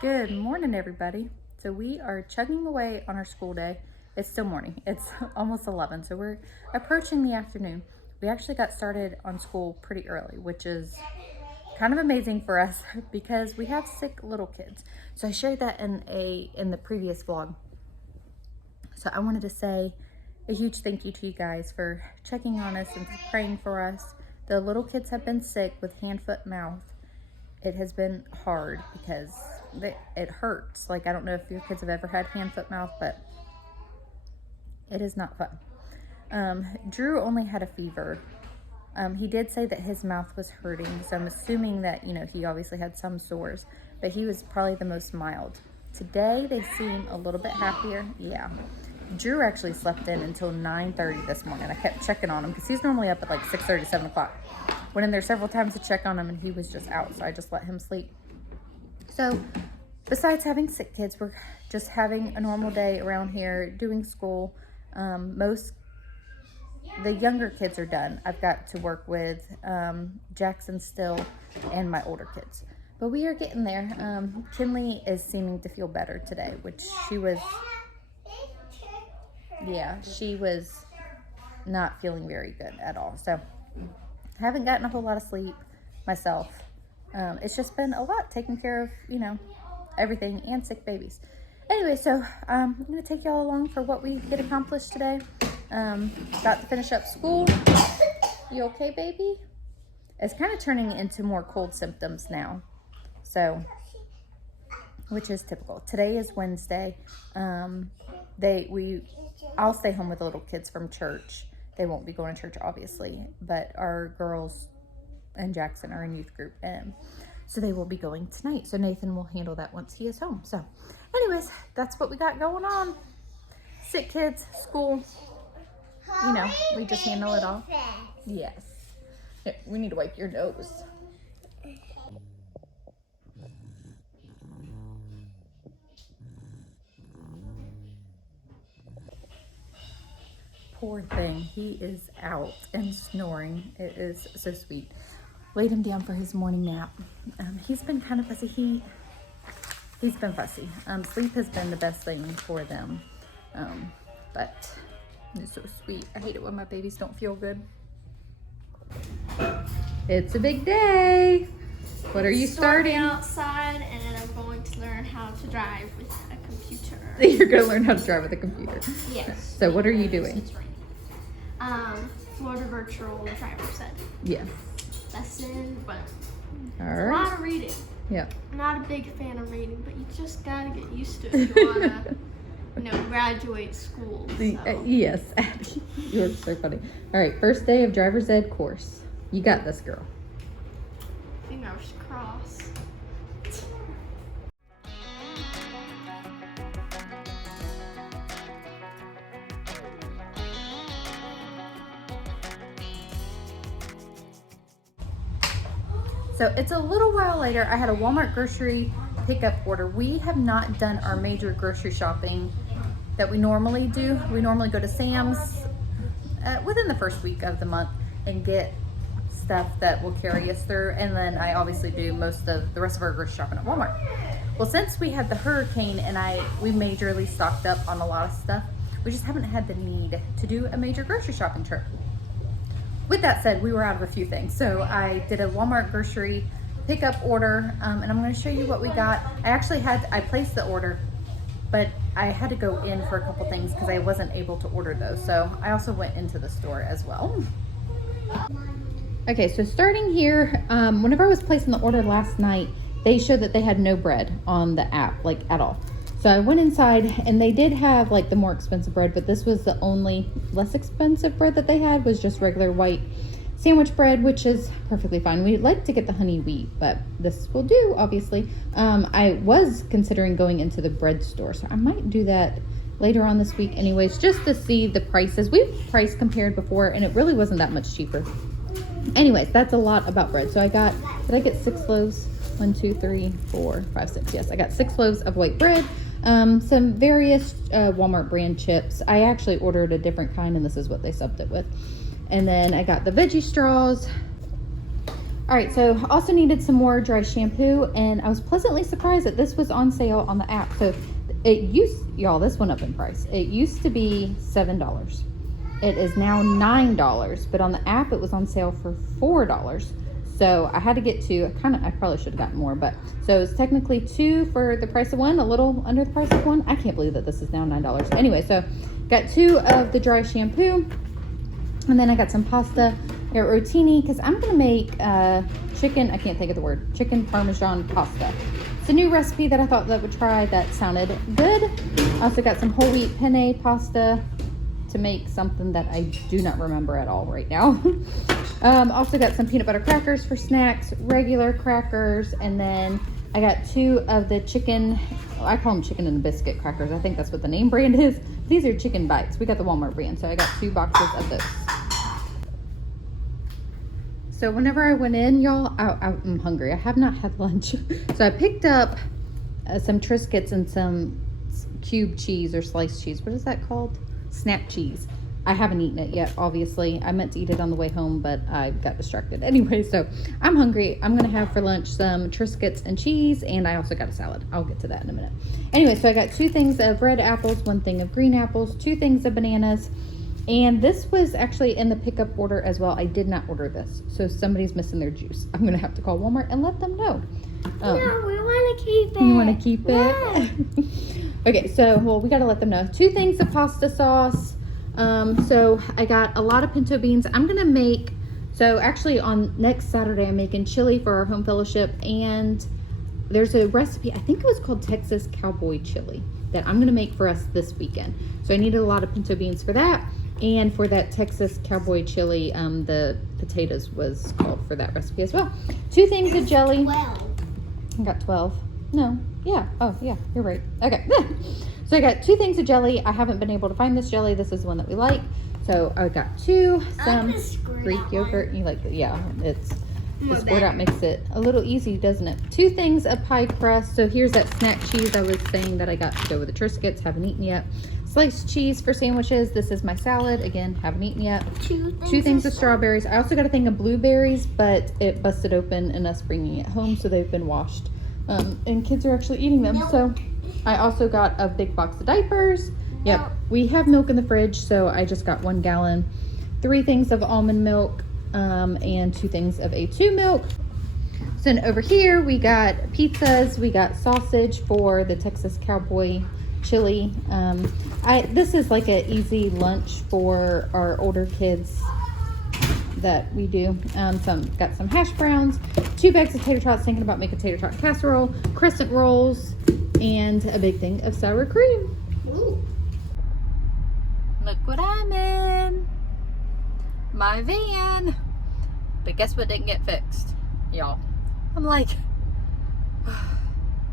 Good morning, everybody. So we are chugging away on our school day. It's still morning. It's almost 11, so we're approaching the afternoon. We actually got started on school pretty early, which is kind of amazing for us because we have sick little kids. So I shared that in the previous vlog. So I wanted to say a huge thank you to you guys for checking on us and praying for us. The little kids have been sick with hand, foot, mouth. It has been hard because it hurts. Like, I don't know if your kids have ever had hand, foot, mouth, but it is not fun. Drew only had a fever. He did say that his mouth was hurting, so I'm assuming that, he obviously had some sores, but he was probably the most mild. Today, they seem a little bit happier. Yeah. Drew actually slept in until 9:30 this morning. I kept checking on him because he's normally up at like 6:30, 7 o'clock. Went in there several times to check on him and he was just out, so I just let him sleep. So besides having sick kids, we're just having a normal day around here, doing school. The younger kids are done. I've got to work with Jackson still and my older kids. But we are getting there. Kinley is seeming to feel better today, which she was not feeling very good at all. So I haven't gotten a whole lot of sleep myself. It's just been a lot taking care of, everything and sick babies. Anyway, so I'm going to take y'all along for what we get accomplished today. About to finish up school. You okay, baby? It's kind of turning into more cold symptoms now. So, which is typical. Today is Wednesday. I'll stay home with the little kids from church. They won't be going to church, obviously, but our girls and Jackson are in youth group, and so they will be going tonight. So Nathan will handle that once he is home. So anyways, that's what we got going on. Sick kids, school, we just handle it all. Yes. We need to wipe your nose. Poor thing, he is out and snoring. It is so sweet. Laid him down for his morning nap. He's been kind of fussy. He's been fussy. Sleep has been the best thing for them. But it's so sweet. I hate it when my babies don't feel good. It's a big day. What are you starting? Outside, and I'm going to learn how to drive with a computer. You're going to learn how to drive with a computer? Yes. So what are you doing? It's raining. Florida virtual driver's ed. Yes. Lesson, but All it's right. a lot of reading. Yeah. I'm not a big fan of reading, but you just gotta get used to it if you wanna, graduate school. So. Yes, Abby. You're so funny. All right, first day of driver's ed course. You got this, girl. Fingers crossed. So it's a little while later. I had a Walmart grocery pickup order. We have not done our major grocery shopping that we normally do. We normally go to Sam's within the first week of the month and get stuff that will carry us through. And then I obviously do most of the rest of our grocery shopping at Walmart. Well, since we had the hurricane and we majorly stocked up on a lot of stuff, we just haven't had the need to do a major grocery shopping trip. With that said, we were out of a few things. So I did a Walmart grocery pickup order, and I'm going to show you what we got. I placed the order, but I had to go in for a couple things because I wasn't able to order those. So I also went into the store as well. Okay, so starting here, whenever I was placing the order last night, they showed that they had no bread on the app, like at all. So I went inside and they did have like the more expensive bread, but this was the only less expensive bread that they had, was just regular white sandwich bread, which is perfectly fine. We'd like to get the honey wheat, but this will do, obviously. I was considering going into the bread store, so I might do that later on this week anyways, just to see the prices. We've price compared before and it really wasn't that much cheaper. anyways, that's a lot about bread. So did I get 6 loaves? 1, 2, 3, 4, 5, 6. Yes, I got 6 loaves of white bread. Some various Walmart brand chips. I actually ordered a different kind, and this is what they subbed it with. And then I got the veggie straws. All right, so also needed some more dry shampoo, and I was pleasantly surprised that this was on sale on the app. So y'all, this went up in price. It used to be $7. It is now $9, but on the app it was on sale for $4. So I had to get 2. I probably should have gotten more, but so it's technically 2 for the price of 1, a little under the price of 1. I can't believe that this is now $9. Anyway, so got 2 of the dry shampoo, and then I got some pasta at rotini because I'm gonna make chicken. I can't think of the word. Chicken Parmesan pasta. It's a new recipe that I thought that would try. That sounded good. I also got some whole wheat penne pasta to make something that I do not remember at all right now. Also got some peanut butter crackers for snacks, regular crackers, and then I got 2 of the chicken, I call them chicken and biscuit crackers. I think that's what the name brand is. These are chicken bites. We got the Walmart brand, so I got 2 boxes of those. So whenever I went in, y'all, I'm hungry. I have not had lunch. So I picked up some Triscuits and some cube cheese or sliced cheese. What is that called? Snap cheese. I haven't eaten it yet, obviously. I meant to eat it on the way home, but I got distracted. Anyway, so I'm hungry. I'm going to have for lunch some Triscuits and cheese, and I also got a salad. I'll get to that in a minute. Anyway, so I got 2 things of red apples, 1 thing of green apples, 2 things of bananas, and this was actually in the pickup order as well. I did not order this, so somebody's missing their juice. I'm going to have to call Walmart and let them know. No, we want to keep it. You want to keep it? Yeah. Okay, so, well, we got to let them know. 2 things of pasta sauce. So I got a lot of pinto beans. I'm going to make, so actually on next Saturday, I'm making chili for our home fellowship, and there's a recipe, I think it was called Texas Cowboy Chili, that I'm going to make for us this weekend. So I needed a lot of pinto beans for that. And for that Texas Cowboy Chili, the potatoes was called for that recipe as well. 2 things of jelly. 12. I got 12. No. Yeah. Oh, yeah. You're right. Okay. So I got 2 things of jelly. I haven't been able to find this jelly. This is the one that we like. So I got 2. Some Greek yogurt. You like the, yeah. It's the squirt out makes it a little easy, doesn't it? 2 things of pie crust. So here's that snack cheese I was saying that I got to go with the Triscuits. Haven't eaten yet. Sliced cheese for sandwiches. This is my salad. Again, haven't eaten yet. 2 things of strawberries. I also got a thing of blueberries, but it busted open in us bringing it home, so they've been washed. And kids are actually eating them. So I also got a big box of diapers. Yep, we have milk in the fridge, so I just got 1 gallon. 3 things of almond milk, and 2 things of A2 milk. So then over here we got pizzas. We got sausage for the Texas Cowboy Chili. This is like an easy lunch for our older kids that we do. Got some hash browns, 2 bags of tater tots, thinking about making tater tot casserole, crescent rolls, and a big thing of sour cream. Ooh. Look what I'm in. My van. But guess what didn't get fixed, y'all? I'm like,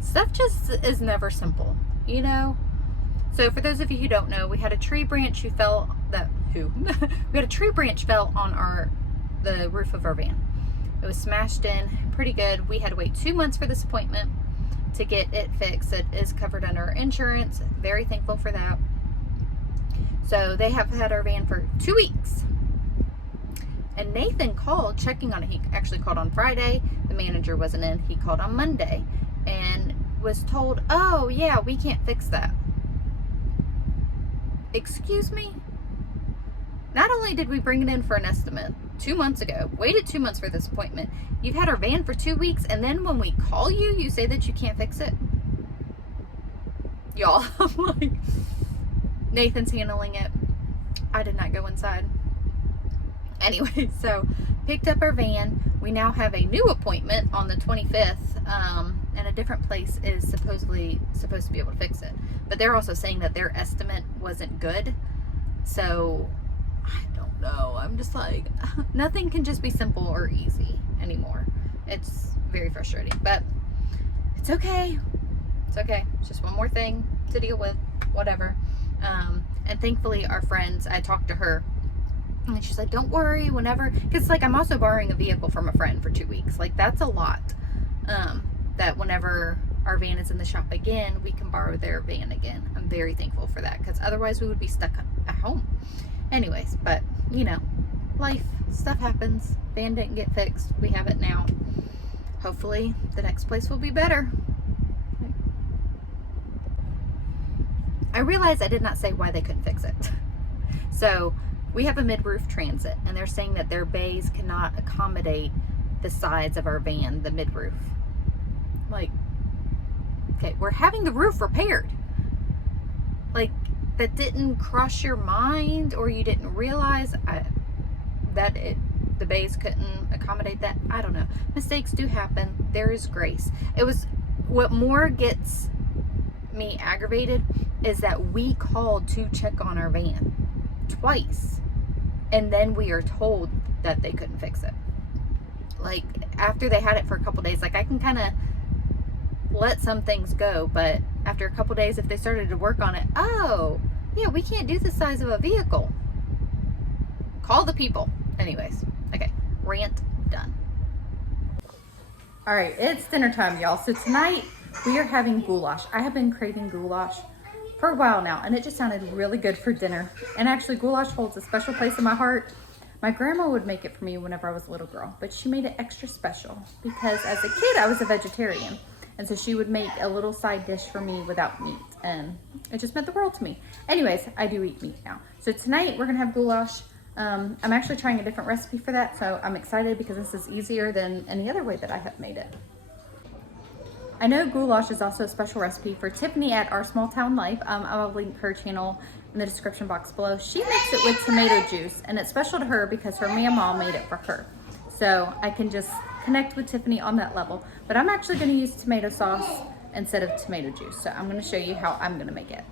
stuff just is never simple, you know? So for those of you who don't know, we had a tree branch we had a tree branch fell on the roof of our van. It was smashed in pretty good. We had to wait 2 months for this appointment to get it fixed. It is covered under our insurance. Very thankful for that. So they have had our van for 2 weeks. And Nathan called checking on it. He actually called on Friday. The manager wasn't in. He called on Monday and was told, oh yeah, we can't fix that. Excuse me? Not only did we bring it in for an estimate 2 months ago, waited 2 months for this appointment, you've had our van for 2 weeks, and then when we call you, you say that you can't fix it? Y'all, I'm like, Nathan's handling it. I did not go inside. Anyway, so picked up our van. We now have a new appointment on the 25th, and a different place is supposedly supposed to be able to fix it. But they're also saying that their estimate wasn't good. So I don't know. I'm just like, nothing can just be simple or easy anymore. It's very frustrating, but it's okay. It's okay. It's just one more thing to deal with, whatever. And thankfully our friends, I talked to her And she's like, don't worry, whenever, because like I'm also borrowing a vehicle from a friend for 2 weeks. Like that's a lot. That whenever our van is in the shop again, we can borrow their van again. I'm very thankful for that, because otherwise we would be stuck at home. Anyways, but you know, life, stuff happens. Van didn't get fixed. We have it now. Hopefully the next place will be better. I realized I did not say why they couldn't fix it. So we have a mid-roof transit, and they're saying that their bays cannot accommodate the sides of our van, the mid-roof. Like, okay, we're having the roof repaired. Like, that didn't cross your mind, or you didn't realize the bays couldn't accommodate that? I don't know. Mistakes do happen. There is grace. What more gets me aggravated is that we called to check on our van twice, and then we are told that they couldn't fix it. Like, after they had it for a couple days, like I can kind of let some things go, but after a couple days, if they started to work on it, oh yeah, we can't do the size of a vehicle. Call the people. Anyways, okay, rant done. All right, it's dinner time, y'all. So tonight we are having goulash. I have been craving goulash for a while now, and it just sounded really good for dinner. And actually, goulash holds a special place in my heart. My grandma would make it for me whenever I was a little girl, but she made it extra special because as a kid, I was a vegetarian. And so she would make a little side dish for me without meat, and it just meant the world to me. Anyways, I do eat meat now. So tonight we're gonna have goulash. I'm actually trying a different recipe for that, so I'm excited because this is easier than any other way that I have made it. I know goulash is also a special recipe for Tiffany at Our Small Town Life. I'll link her channel in the description box below. She makes it with tomato juice, and it's special to her because her mama made it for her. So I can just connect with Tiffany on that level. But I'm actually gonna use tomato sauce instead of tomato juice. So I'm gonna show you how I'm gonna make it.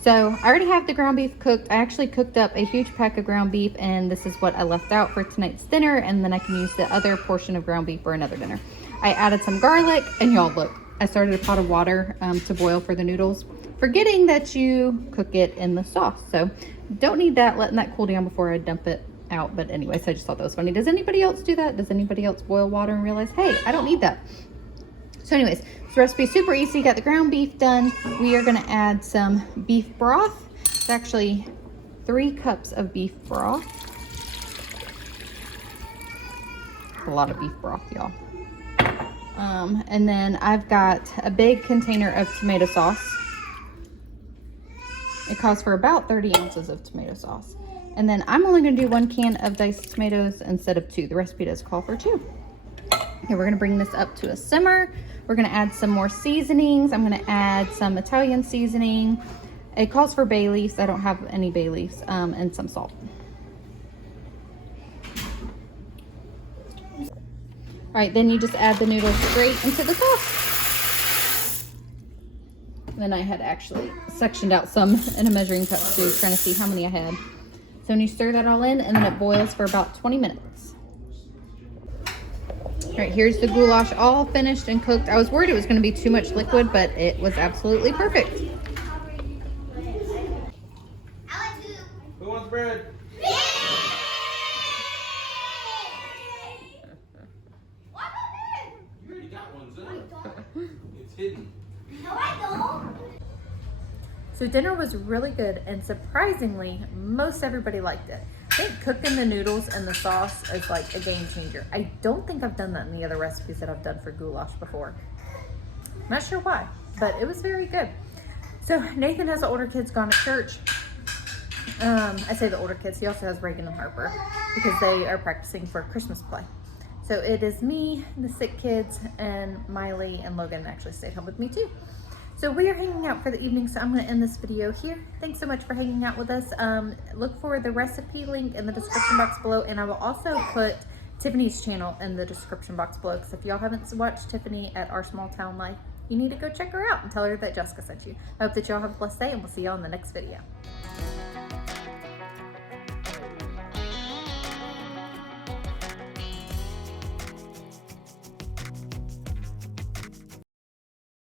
So I already have the ground beef cooked. I actually cooked up a huge pack of ground beef, and this is what I left out for tonight's dinner, and then I can use the other portion of ground beef for another dinner. I added some garlic, and y'all look, I started a pot of water to boil for the noodles, forgetting that you cook it in the sauce. So don't need that, letting that cool down before I dump it out. But anyways, I just thought that was funny. Does anybody else do that? Does anybody else boil water and realize, hey, I don't need that? So anyways, this recipe is super easy. Got the ground beef done. We are gonna add some beef broth. It's actually 3 cups of beef broth. A lot of beef broth, y'all. And then I've got a big container of tomato sauce. It calls for about 30 ounces of tomato sauce. And then I'm only gonna do 1 can of diced tomatoes instead of 2. The recipe does call for 2. Okay, we're gonna bring this up to a simmer. We're gonna add some more seasonings. I'm gonna add some Italian seasoning. It calls for bay leaves. I don't have any bay leaves, and some salt. All right, then you just add the noodles straight into the sauce. Then I had actually sectioned out some in a measuring cup too, trying to see how many I had. So when you stir that all in, and then it boils for about 20 minutes. All right, here's the goulash all finished and cooked. I was worried it was gonna be too much liquid, but it was absolutely perfect. Who wants bread? You already got one, son. It's hidden. So dinner was really good, and surprisingly, most everybody liked it. I think cooking the noodles and the sauce is like a game changer. I don't think I've done that in the other recipes that I've done for goulash before. I'm not sure why, but it was very good. So Nathan has the older kids gone to church. I say the older kids, he also has Reagan and Harper because they are practicing for Christmas play. So it is me, the sick kids, and Miley and Logan actually stayed home with me too. So we are hanging out for the evening, so I'm going to end this video here. Thanks so much for hanging out with us. Look for the recipe link in the description box below, and I will also put Tiffany's channel in the description box below, because if y'all haven't watched Tiffany at Our Small Town Life, you need to go check her out and tell her that Jessica sent you. I hope that y'all have a blessed day, and we'll see y'all in the next video.